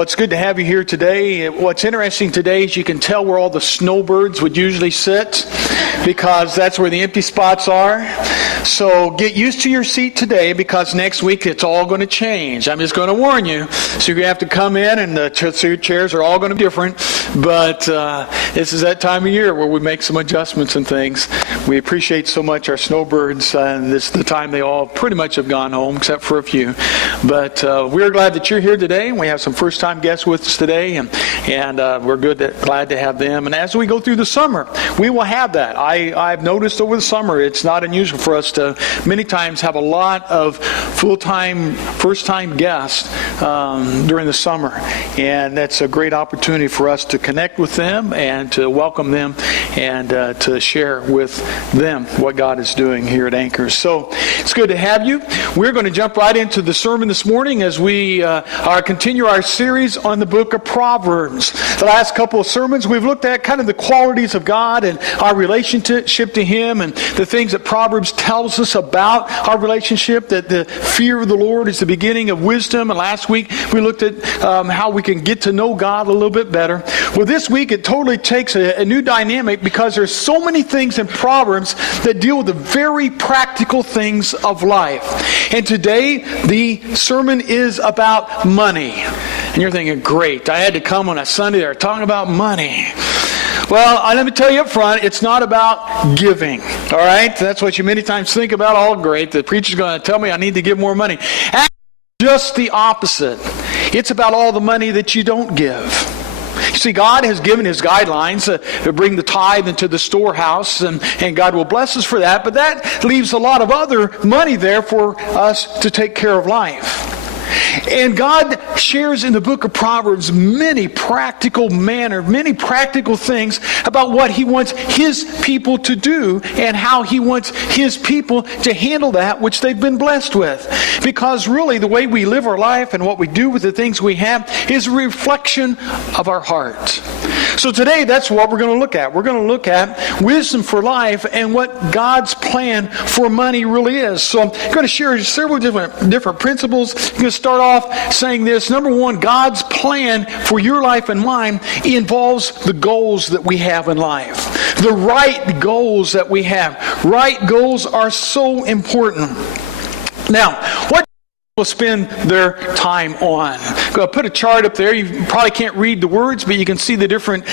Well, it's good to have you here today. What's interesting today is you can tell where all the snowbirds would usually sit because that's where the empty spots are. So get used to your seat today because next week it's all going to change. I'm just going to warn you. So you're going to have to come in and the chairs are all going to be different. But this is that time of year where we make some adjustments and things. We appreciate so much our snowbirds. This is the time they all pretty much have gone home except for a few. But we're glad that you're here today. We have some first-time guests with us today, and we're glad to have them. And as we go through the summer, we will have that. I've noticed over the summer, it's not unusual for us to many times have a lot of full-time, first-time guests during the summer. And that's a great opportunity for us to connect with them and to welcome them and to share with them what God is doing here at Anchors. So it's good to have you. We're going to jump right into the sermon this morning as we continue our series on the book of Proverbs. The last couple of sermons, we've looked at kind of the qualities of God and our relationship to Him and the things that Proverbs tells us about our relationship, that the fear of the Lord is the beginning of wisdom. And last week, we looked at how we can get to know God a little bit better. Well, this week, it totally takes a new dynamic because there's so many things in Proverbs that deal with the very practical things of life. And today, the sermon is about money. And you're thinking, great, I had to come on a Sunday, they're talking about money. Well, let me tell you up front, it's not about giving, all right? That's what you many times think about. Oh, great, the preacher's going to tell me I need to give more money. Actually, just the opposite. It's about all the money that you don't give. You see, God has given His guidelines to bring the tithe into the storehouse, and God will bless us for that, but that leaves a lot of other money there for us to take care of life. And God shares in the book of Proverbs many practical things about what He wants His people to do and how He wants His people to handle that which they've been blessed with. Because really the way we live our life and what we do with the things we have is a reflection of our heart. So today that's what we're going to look at. We're going to look at wisdom for life and what God's plan for money really is. So I'm going to share several different principles. I'm going to start off saying this. Number one, God's plan for your life and mine involves the goals that we have in life. The right goals that we have. Right goals are so important. Now, what will spend their time on? I'm going to put a chart up there. You probably can't read the words, but you can see the different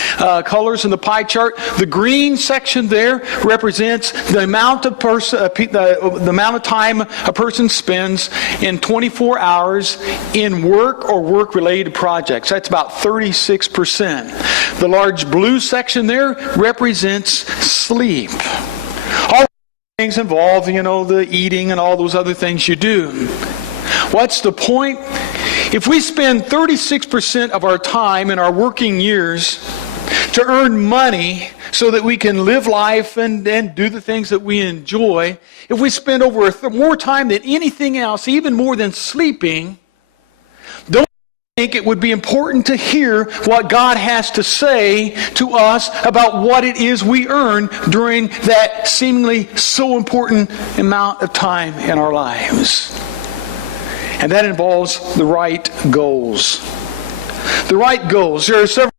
colors in the pie chart. The green section there represents the amount of the amount of time a person spends in 24 hours in work or work-related projects. That's about 36%. The large blue section there represents sleep. All things involved, the eating and all those other things you do. What's the point? If we spend 36% of our time in our working years to earn money so that we can live life and do the things that we enjoy, if we spend more time than anything else, even more than sleeping, don't you think it would be important to hear what God has to say to us about what it is we earn during that seemingly so important amount of time in our lives? And that involves the right goals. The right goals. There are several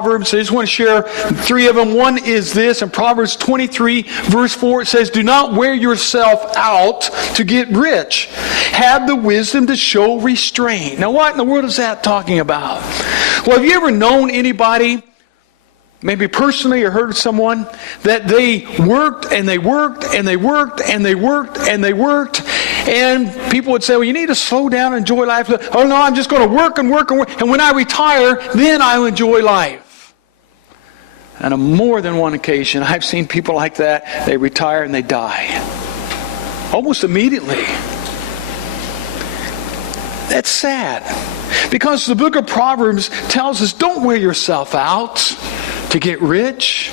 Proverbs. I just want to share three of them. One is this. In Proverbs 23, verse 4, it says, "Do not wear yourself out to get rich. Have the wisdom to show restraint." Now, what in the world is that talking about? Well, have you ever known anybody, maybe personally or heard of someone, that they worked and they worked and they worked and they worked and they worked, and people would say, well, you need to slow down and enjoy life. Oh no, I'm just going to work and work and work, and when I retire, then I'll enjoy life. And on more than one occasion, I've seen people like that. They retire and they die. Almost immediately. That's sad. Because the book of Proverbs tells us, don't wear yourself out to get rich.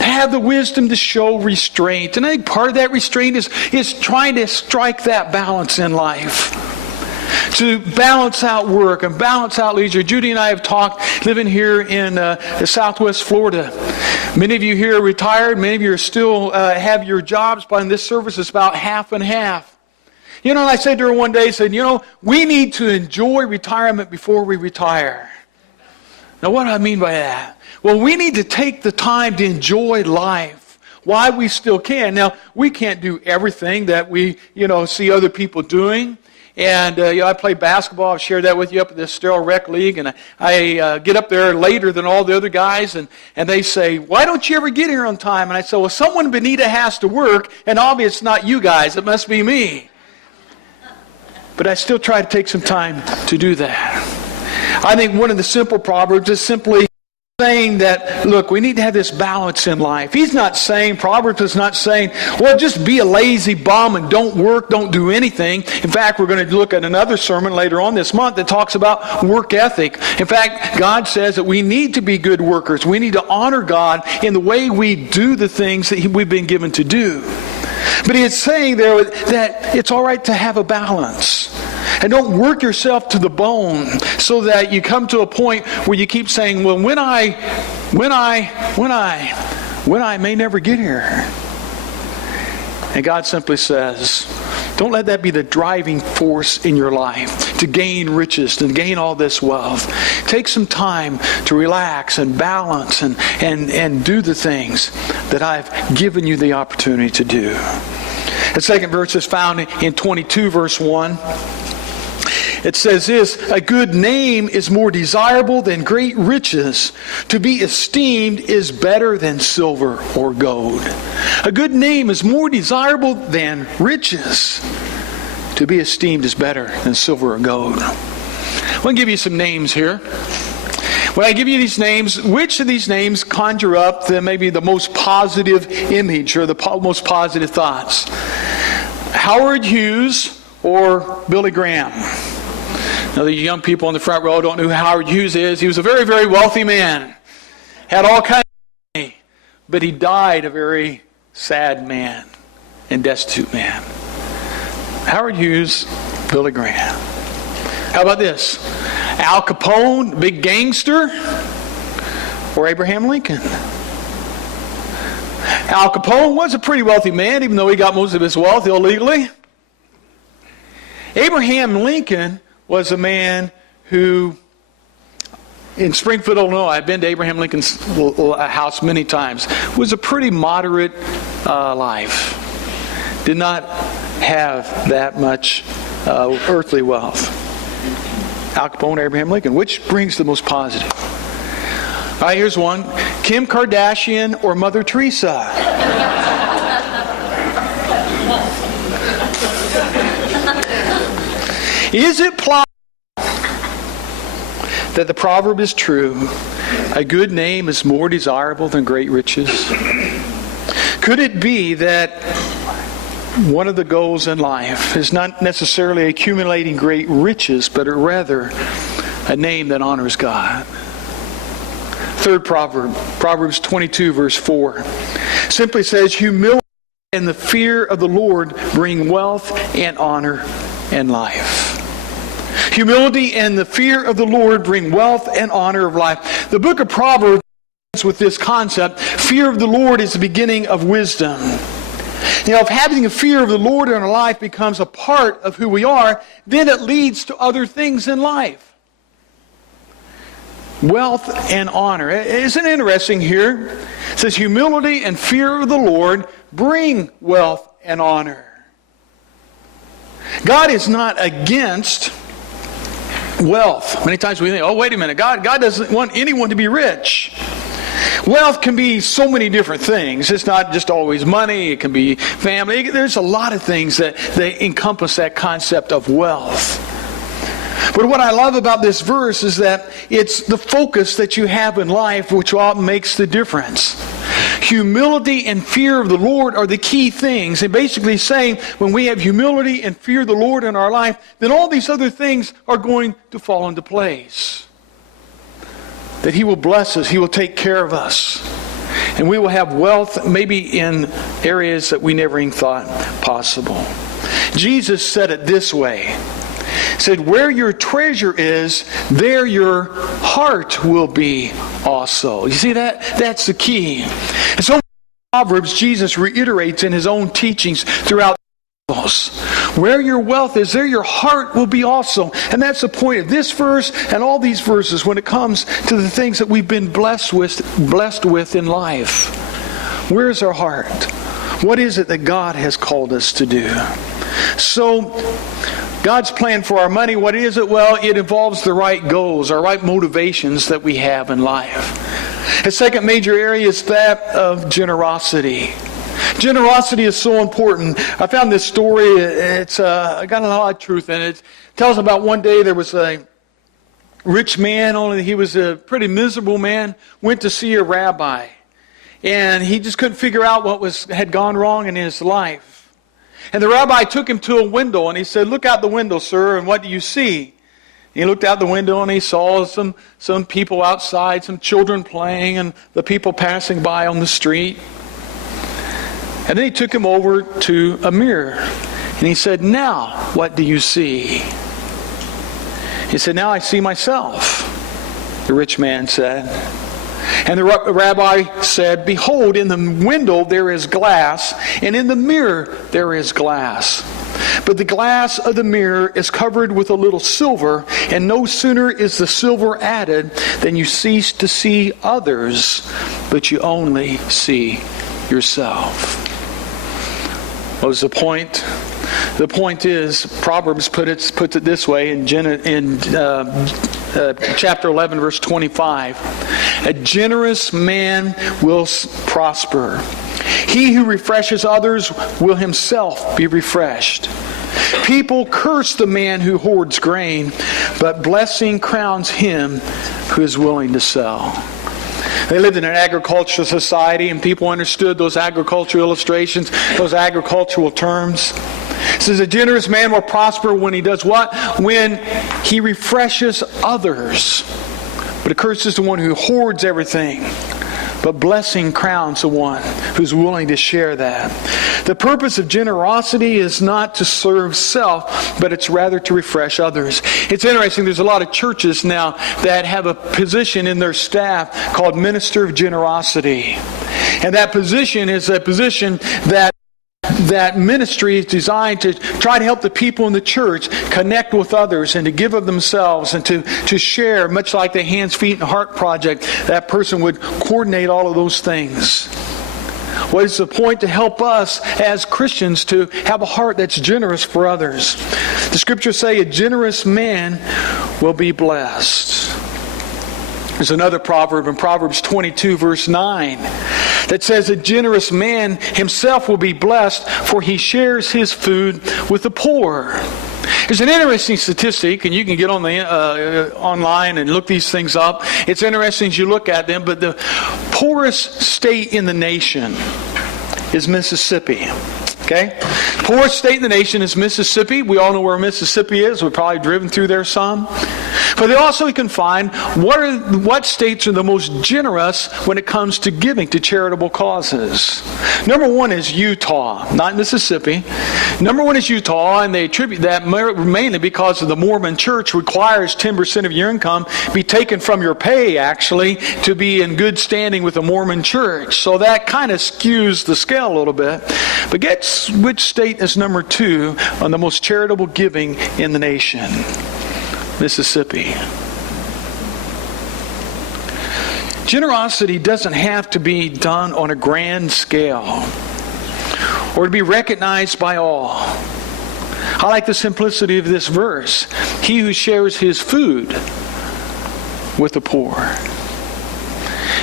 Have the wisdom to show restraint. And I think part of that restraint is trying to strike that balance in life. To balance out work and balance out leisure. Judy and I have talked, living here in Southwest Florida. Many of you here are retired. Many of you are still have your jobs, but in this service it's about half and half. You know, and I said to her one day, I said, we need to enjoy retirement before we retire. Now, what do I mean by that? Well, we need to take the time to enjoy life while we still can. Now, we can't do everything that we, see other people doing. And, I play basketball. I've shared that with you up at the Sterile Rec League. And I get up there later than all the other guys. And they say, why don't you ever get here on time? And I say, well, someone Benita has to work. And obviously it's not you guys. It must be me. But I still try to take some time to do that. I think one of the simple proverbs is simply saying that, look, we need to have this balance in life. Proverbs is not saying, well, just be a lazy bum and don't work, don't do anything. In fact, we're going to look at another sermon later on this month that talks about work ethic. In fact, God says that we need to be good workers. We need to honor God in the way we do the things that we've been given to do. But He is saying there that it's all right to have a balance. And don't work yourself to the bone so that you come to a point where you keep saying, well, when I may never get here. And God simply says, don't let that be the driving force in your life to gain riches, to gain all this wealth. Take some time to relax and balance and do the things that I've given you the opportunity to do. The second verse is found in 22 verse 1. It says this, a good name is more desirable than great riches. To be esteemed is better than silver or gold. A good name is more desirable than riches. To be esteemed is better than silver or gold. I'm going to give you some names here. When I give you these names, which of these names conjure up maybe the most positive image or the most positive thoughts? Howard Hughes or Billy Graham? Now, the young people in the front row don't know who Howard Hughes is. He was a very, very wealthy man. Had all kinds of money. But he died a very sad man and destitute man. Howard Hughes, Billy Graham. How about this? Al Capone, big gangster, or Abraham Lincoln? Al Capone was a pretty wealthy man, even though he got most of his wealth illegally. Abraham Lincoln was a man who, in Springfield, Illinois, I've been to Abraham Lincoln's house many times, was a pretty moderate life. Did not have that much earthly wealth. Al Capone, Abraham Lincoln. Which brings the most positive? All right, here's one. Kim Kardashian or Mother Teresa? Is it plausible that the proverb is true? A good name is more desirable than great riches. Could it be that one of the goals in life is not necessarily accumulating great riches, but rather a name that honors God? Third proverb, Proverbs 22 verse 4, simply says, humility and the fear of the Lord bring wealth and honor and life. Humility and the fear of the Lord bring wealth and honor of life. The book of Proverbs with this concept, fear of the Lord is the beginning of wisdom. If having a fear of the Lord in our life becomes a part of who we are, then it leads to other things in life. Wealth and honor. Isn't it interesting here? It says humility and fear of the Lord bring wealth and honor. God is not against wealth. Many times we think, oh, wait a minute, God doesn't want anyone to be rich. Wealth can be so many different things. It's not just always money. It can be family. There's a lot of things that they encompass that concept of wealth. But what I love about this verse is that it's the focus that you have in life which often makes the difference. Humility and fear of the Lord are the key things. And basically saying when we have humility and fear of the Lord in our life, then all these other things are going to fall into place. That He will bless us. He will take care of us. And we will have wealth maybe in areas that we never even thought possible. Jesus said it this way. He said, where your treasure is, there your heart will be also. You see that? That's the key. And so in Proverbs, Jesus reiterates in His own teachings throughout the Gospels. Where your wealth is, there your heart will be also. And that's the point of this verse and all these verses when it comes to the things that we've been blessed with in life. Where's our heart? What is it that God has called us to do? So, God's plan for our money, what is it? Well, it involves the right goals, our right motivations that we have in life. The second major area is that of generosity. Generosity is so important. I found this story. It's got a lot of truth in it. It tells about one day there was a rich man, only he was a pretty miserable man, went to see a rabbi. And he just couldn't figure out what had gone wrong in his life. And the rabbi took him to a window and he said, "Look out the window, sir, and what do you see?" He looked out the window and he saw some people outside, some children playing, and the people passing by on the street. And then he took him over to a mirror. And he said, "Now, what do you see?" He said, "Now I see myself," the rich man said. And the rabbi said, "Behold, in the window there is glass, and in the mirror there is glass. But the glass of the mirror is covered with a little silver, and no sooner is the silver added than you cease to see others, but you only see yourself." What was the point? The point is, Proverbs puts it this way in chapter 11, verse 25. "A generous man will prosper. He who refreshes others will himself be refreshed. People curse the man who hoards grain, but blessing crowns him who is willing to sell." They lived in an agricultural society, and people understood those agricultural illustrations, those agricultural terms. It says, a generous man will prosper when he does what? When he refreshes others. But it curses the one who hoards everything. But blessing crowns the one who's willing to share that. The purpose of generosity is not to serve self, but it's rather to refresh others. It's interesting, there's a lot of churches now that have a position in their staff called Minister of Generosity. And that position is a position that ministry is designed to try to help the people in the church connect with others and to give of themselves and to share, much like the Hands, Feet, and Heart Project. That person would coordinate all of those things. What is the point? To help us as Christians to have a heart that's generous for others. The scriptures say a generous man will be blessed. There's another proverb in Proverbs 22, verse 9, that says a generous man himself will be blessed, for he shares his food with the poor. There's an interesting statistic, and you can get on the online and look these things up. It's interesting as you look at them, but the poorest state in the nation is Mississippi. Okay? Poorest state in the nation is Mississippi. We all know where Mississippi is. We've probably driven through there some. But they also can find what states are the most generous when it comes to giving to charitable causes. Number one is Utah, not Mississippi. Number one is Utah, and they attribute that mainly because of the Mormon Church requires 10% of your income be taken from your pay, actually, to be in good standing with the Mormon Church. So that kind of skews the scale a little bit. But guess which state is number 2 on the most charitable giving in the nation? Mississippi. Generosity doesn't have to be done on a grand scale or to be recognized by all. I like the simplicity of this verse. He who shares his food with the poor.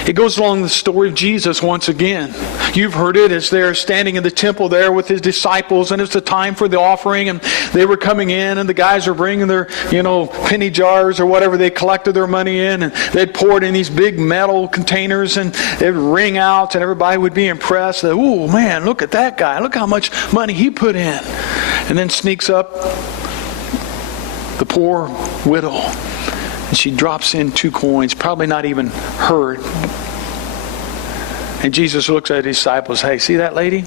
It goes along the story of Jesus once again. You've heard it as they're standing in the temple there with his disciples, and it's the time for the offering, and they were coming in, and the guys were bringing their, penny jars or whatever they collected their money in, and they'd pour it in these big metal containers, and they'd ring out, and everybody would be impressed. Oh man, look at that guy. Look how much money he put in. And then sneaks up the poor widow. And she drops in 2 coins, probably not even heard. And Jesus looks at his disciples, hey, see that lady?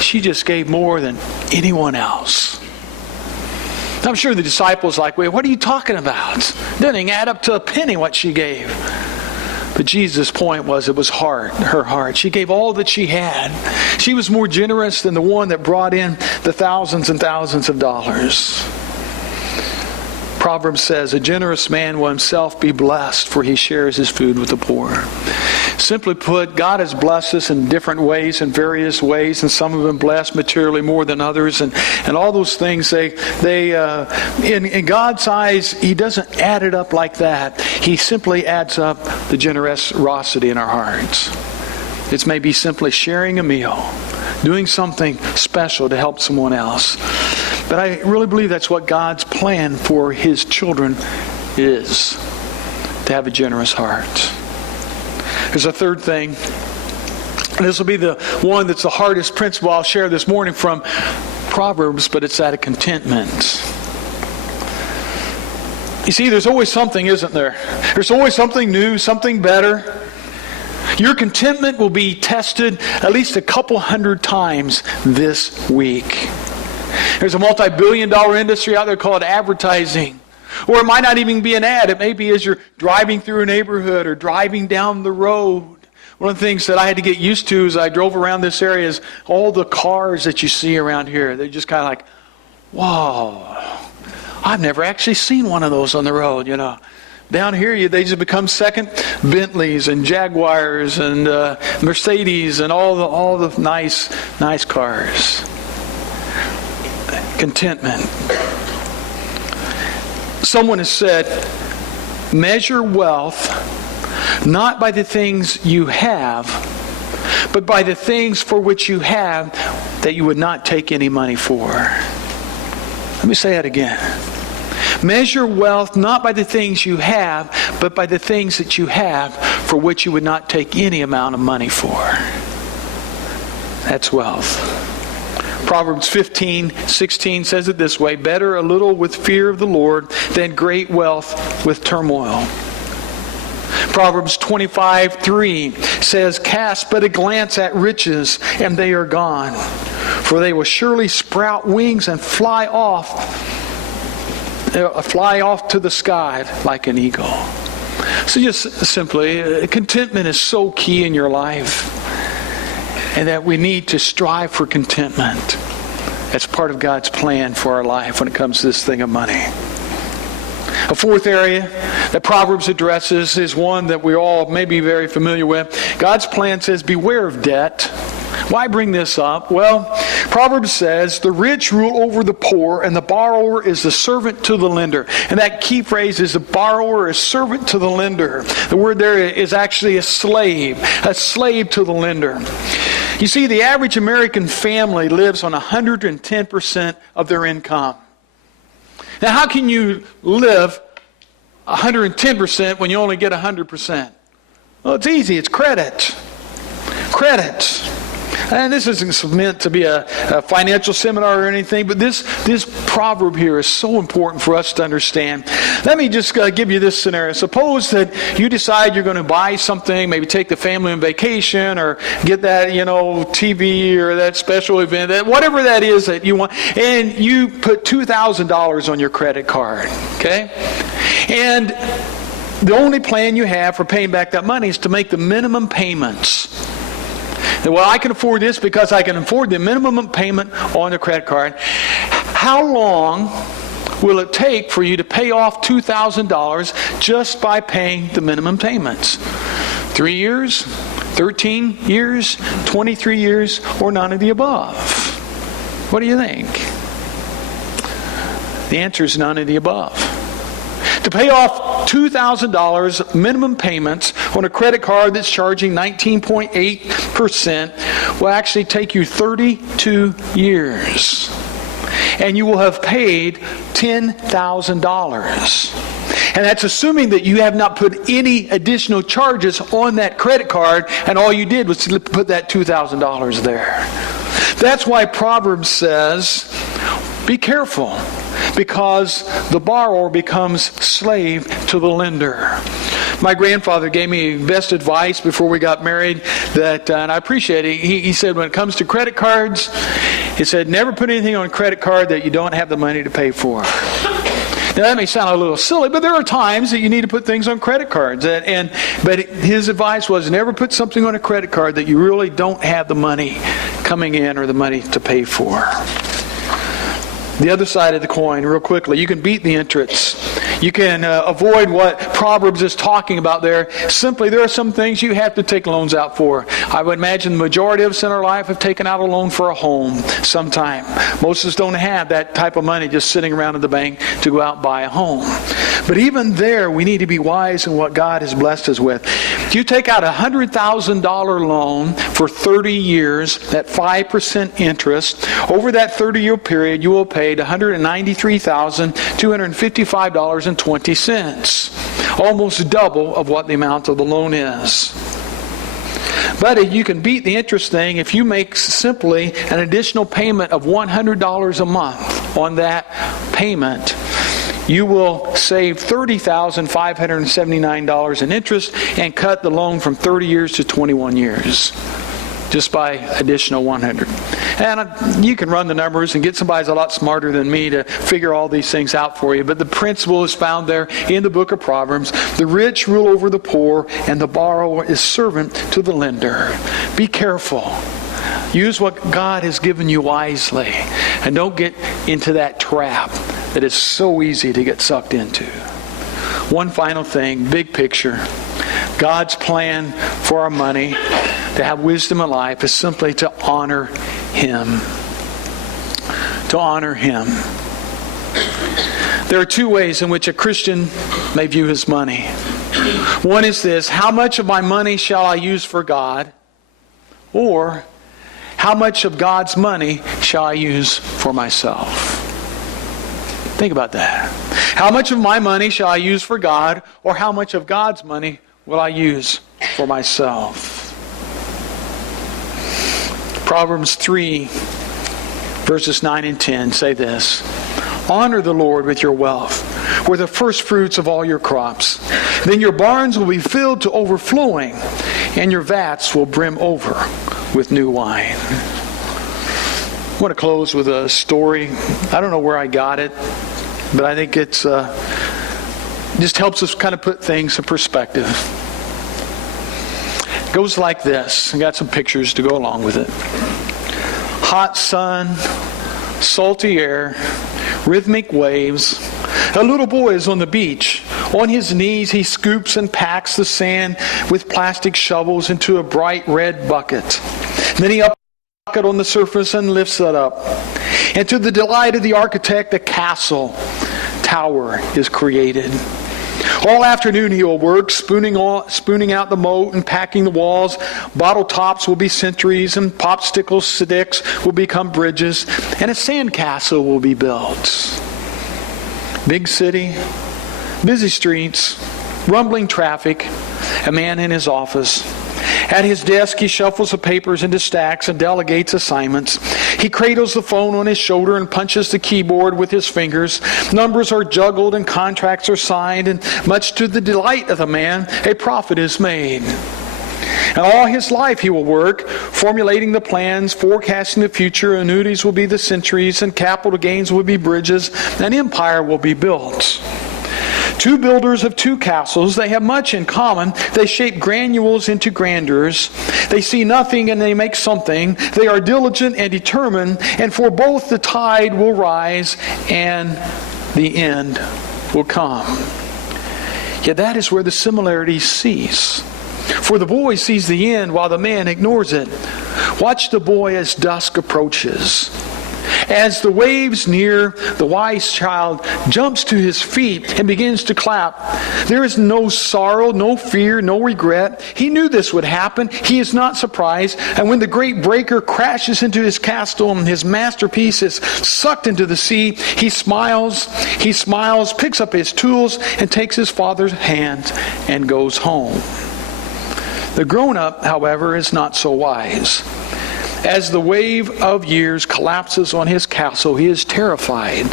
She just gave more than anyone else. I'm sure the disciples like, wait, what are you talking about? It doesn't even add up to a penny what she gave. But Jesus' point was it was her heart. She gave all that she had. She was more generous than the one that brought in the thousands and thousands of dollars. Proverbs says, a generous man will himself be blessed, for he shares his food with the poor. Simply put, God has blessed us in different ways, in various ways, and some have been blessed materially more than others, and all those things, in God's eyes, He doesn't add it up like that. He simply adds up the generosity in our hearts. It's maybe simply sharing a meal, doing something special to help someone else. But I really believe that's what God's plan for His children is, to have a generous heart. There's a third thing. This will be the one that's the hardest principle I'll share this morning from Proverbs, but it's that of contentment. You see, there's always something, isn't there? There's always something new, something better. Your contentment will be tested at least a couple hundred times this week. There's a multi-billion-dollar industry out there called advertising. Or it might not even be an ad. It may be as you're driving through a neighborhood or driving down the road. One of the things that I had to get used to as I drove around this area is all the cars that you see around here. They're just kind of like, wow, I've never actually seen one of those on the road, you know. Down here, they just become second Bentleys and Jaguars and Mercedes and all the nice cars. Contentment. Someone has said, measure wealth not by the things you have, but by the things for which you have that you would not take any money for. Let me say that again. Measure wealth not by the things you have, but by the things that you have for which you would not take any amount of money for. That's wealth. Proverbs 15:16 says it this way, better a little with fear of the Lord than great wealth with turmoil. Proverbs 25:3 says, cast but a glance at riches, and they are gone, for they will surely sprout wings and fly off to the sky like an eagle. So just simply, contentment is so key in your life, and that we need to strive for contentment. That's part of God's plan for our life when it comes to this thing of money. A fourth area that Proverbs addresses is one that we all may be very familiar with. God's plan says, beware of debt. Why bring this up? Well, Proverbs says, the rich rule over the poor, and the borrower is the servant to the lender. And that key phrase is the borrower is servant to the lender. The word there is actually a slave to the lender. You see, the average American family lives on 110% of their income. Now, how can you live 110% when you only get 100%? Well, it's easy. It's credit. Credit. And this isn't meant to be a financial seminar or anything, but this proverb here is so important for us to understand. Let me just give you this scenario. Suppose that you decide you're going to buy something, maybe take the family on vacation or get that, TV or that special event, whatever that is that you want, and you put $2,000 on your credit card, okay? And the only plan you have for paying back that money is to make the minimum payments. Well, I can afford this because I can afford the minimum payment on the credit card. How long will it take for you to pay off $2,000 just by paying the minimum payments? 3 years? 13 years? 23 years? Or none of the above? What do you think? The answer is none of the above. To pay off $2,000 minimum payments on a credit card that's charging 19.8% will actually take you 32 years. And you will have paid $10,000. And that's assuming that you have not put any additional charges on that credit card, and all you did was put that $2,000 there. That's why Proverbs says, be careful, because the borrower becomes slave to the lender. My grandfather gave me best advice before we got married, that, and I appreciate it. He said, when it comes to credit cards, he said, never put anything on a credit card that you don't have the money to pay for. Now that may sound a little silly, but there are times that you need to put things on credit cards. But his advice was never put something on a credit card that you really don't have the money coming in or the money to pay for. The other side of the coin, real quickly, you can beat the interest. You can avoid what Proverbs is talking about there. Simply, there are some things you have to take loans out for. I would imagine the majority of us in our life have taken out a loan for a home sometime. Most of us don't have that type of money just sitting around in the bank to go out and buy a home. But even there, we need to be wise in what God has blessed us with. If you take out a $100,000 loan for 30 years at 5% interest, over that 30-year period, you will pay $193,255.20, almost double of what the amount of the loan is. But you can beat the interest thing if you make simply an additional payment of $100 a month on that payment. You will save $30,579 in interest and cut the loan from 30 years to 21 years. Just by additional 100. And you can run the numbers and get somebody who's a lot smarter than me to figure all these things out for you. But the principle is found there in the book of Proverbs. The rich rule over the poor, and the borrower is servant to the lender. Be careful. Use what God has given you wisely. And don't get into that trap that is so easy to get sucked into. One final thing, big picture. God's plan for our money, to have wisdom in life, is simply to honor Him. To honor Him. There are two ways in which a Christian may view his money. One is this: how much of my money shall I use for God? Or, how much of God's money shall I use for myself? Think about that. How much of my money shall I use for God? Or how much of God's money will I use for myself? Proverbs 3, verses 9 and 10 say this: honor the Lord with your wealth, with the first fruits of all your crops. Then your barns will be filled to overflowing, and your vats will brim over with new wine. I want to close with a story. I don't know where I got it, but I think it's just helps us kind of put things in perspective. It goes like this. I got some pictures to go along with it. Hot sun, salty air, rhythmic waves. A little boy is on the beach. On his knees, he scoops and packs the sand with plastic shovels into a bright red bucket. Then he ups the bucket on the surface and lifts it up. And to the delight of the architect, a castle tower is created. All afternoon he will work, spooning out the moat and packing the walls. Bottle tops will be sentries, and popsicle sticks will become bridges, and a sandcastle will be built. Big city, busy streets, rumbling traffic, a man in his office. At his desk, he shuffles the papers into stacks and delegates assignments. He cradles the phone on his shoulder and punches the keyboard with his fingers. Numbers are juggled and contracts are signed, and much to the delight of the man, a profit is made. And all his life he will work, formulating the plans, forecasting the future. Annuities will be the centuries, and capital gains will be bridges. An empire will be built. Two builders of two castles, they have much in common. They shape granules into grandeurs. They see nothing and they make something. They are diligent and determined, and for both the tide will rise and the end will come. Yet that is where the similarities cease. For the boy sees the end while the man ignores it. Watch the boy as dusk approaches. As the waves near, the wise child jumps to his feet and begins to clap. There is no sorrow, no fear, no regret. He knew this would happen. He is not surprised. And when the great breaker crashes into his castle and his masterpiece is sucked into the sea, he smiles, picks up his tools, and takes his father's hand and goes home. The grown-up, however, is not so wise. As the wave of years collapses on his castle, he is terrified.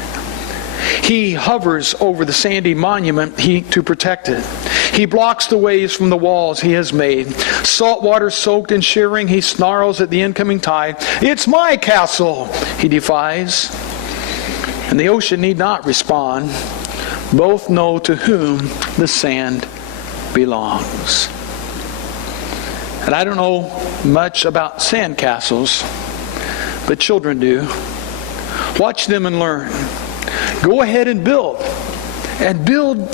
He hovers over the sandy monument to protect it. He blocks the waves from the walls he has made. Salt water soaked and shivering, he snarls at the incoming tide. "It's my castle," he defies. And the ocean need not respond. both know to whom the sand belongs. And I don't know much about sand castles, but children do. Watch them and learn. Go ahead and build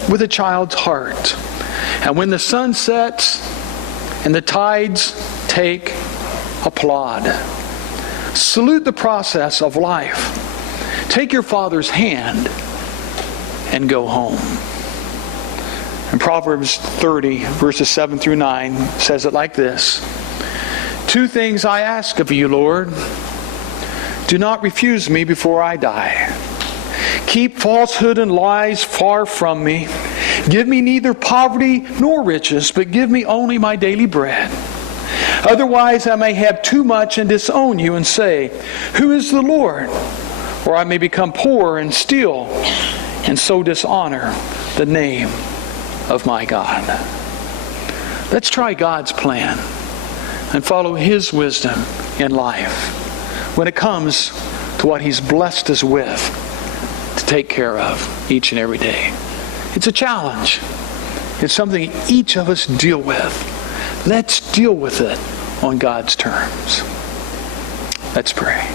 with a child's heart. And when the sun sets and the tides take, applaud. Salute the process of life. Take your father's hand and go home. And Proverbs 30, verses 7 through 9 says it like this. 2 things I ask of you, Lord. Do not refuse me before I die. Keep falsehood and lies far from me. Give me neither poverty nor riches, but give me only my daily bread. Otherwise I may have too much and disown you and say, who is the Lord? Or I may become poor and steal, and so dishonor the name of my God. Let's try God's plan and follow His wisdom in life when it comes to what He's blessed us with to take care of each and every day. It's a challenge. It's something each of us deal with. Let's deal with it on God's terms. Let's pray.